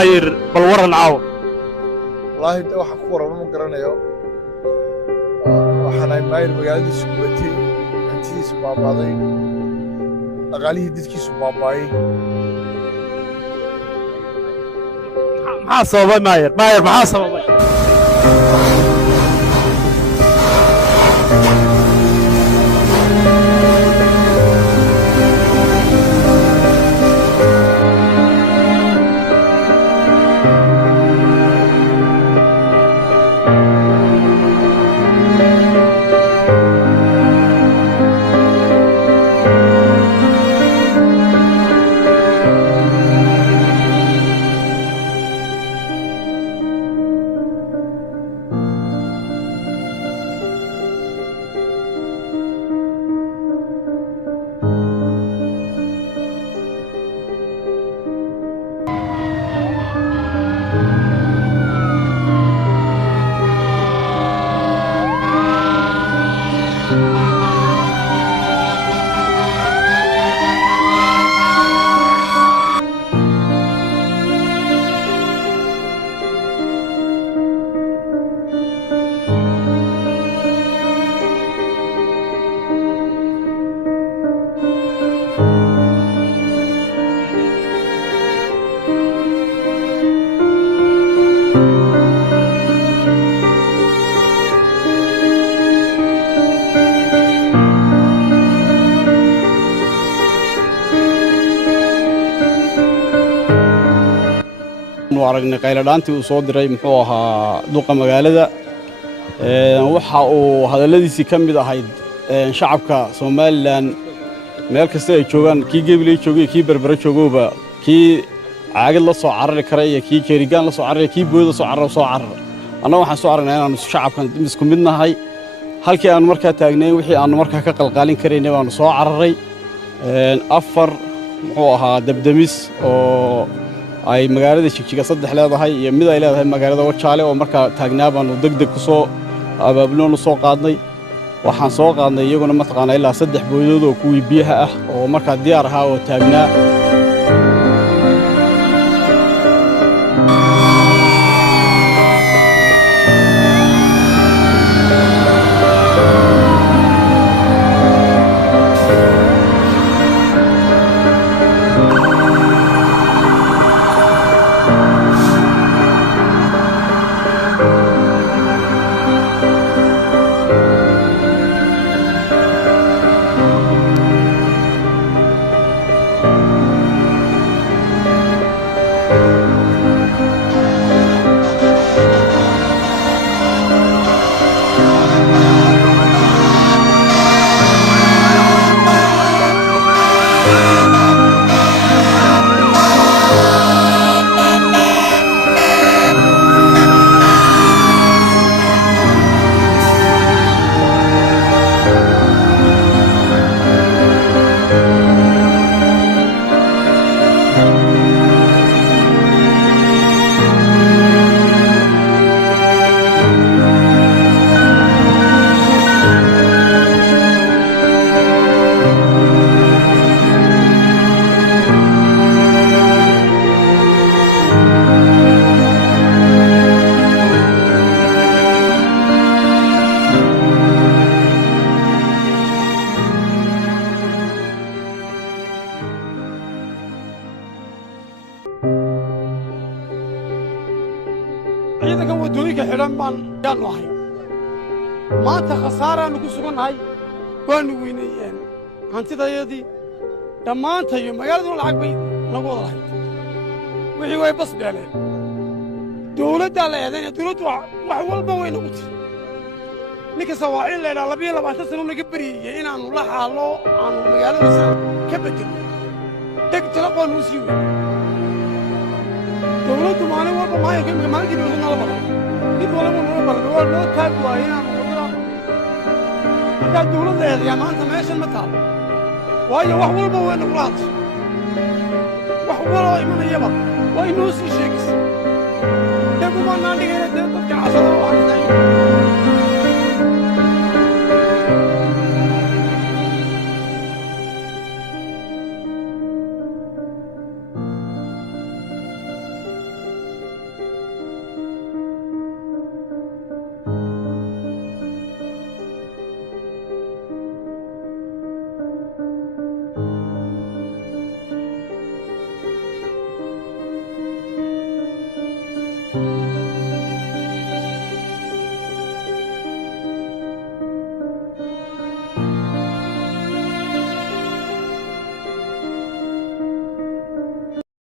ماير بالورن عاو والله أنت واحد كورة ما قرنا يو وحنا ماير مقالدي سكوتي أنتي سباباضي أغاليه دتكي سباباي محاسبة ماير محاسبة وارجنا قيل دانتي وصو diray muxuu ahaa duqa magaalada waxa uu hadaladiisi kamid ahayd shacabka Soomaaliland meel kasta ay joogan kii Gabley joogay kii Berbera joogooba kii caagad la soo carari karay kii Jeerigaan la soo carari kii booda soo cararo annaga waxaan soo aragnay inaan shacabkan isku mid nahay halkii aan markaa taagnay wixii aan markaa ka qalqaalin karaynay baan soo cararay afar muxuu ahaa dabdamis oo ay magaalada Jigjiga saddex leedahay iyo mid ay leedahay magaalada Wajaale oo markaa taagnaa baan degdeg ku soo abaabulno soo qaadnay waxaan soo qaadnay iyaguna ma taqaanay ilaa saddex boodood oo kuwii biyaha ah oo markaa diyaar ahaa oo taagnaa ciidanka wadooyinka xidhan baan yaanu ahay maanta khasaaraanu ku sugannahay waanu weyneeyeen hantidayadii dhammaantayo magaaladuna lacag bay nagu wada lahayd wixii way bas beeleen dawladdaa la eedaynaya dawladdu wax walba way nagu tiri ninkasta waa in la idhaa 22 sano naga beriyey inaannu la xaallo aanu magaalada sida ka bedelo deg talaqoon u sii weyn dawladdu maalin walba maayarka imika maalintii dhibaato nala badan mid walba nala badan waa loo taag waayey inaannu waddadaa markaa dawladda eedayaa maanta meeshan ma taalo waayo wax walba way nagula hadashay wax waloo imanayaba waa inoo sii sheegaysa deg umaanaan dhigayna dee dadka casada waxaan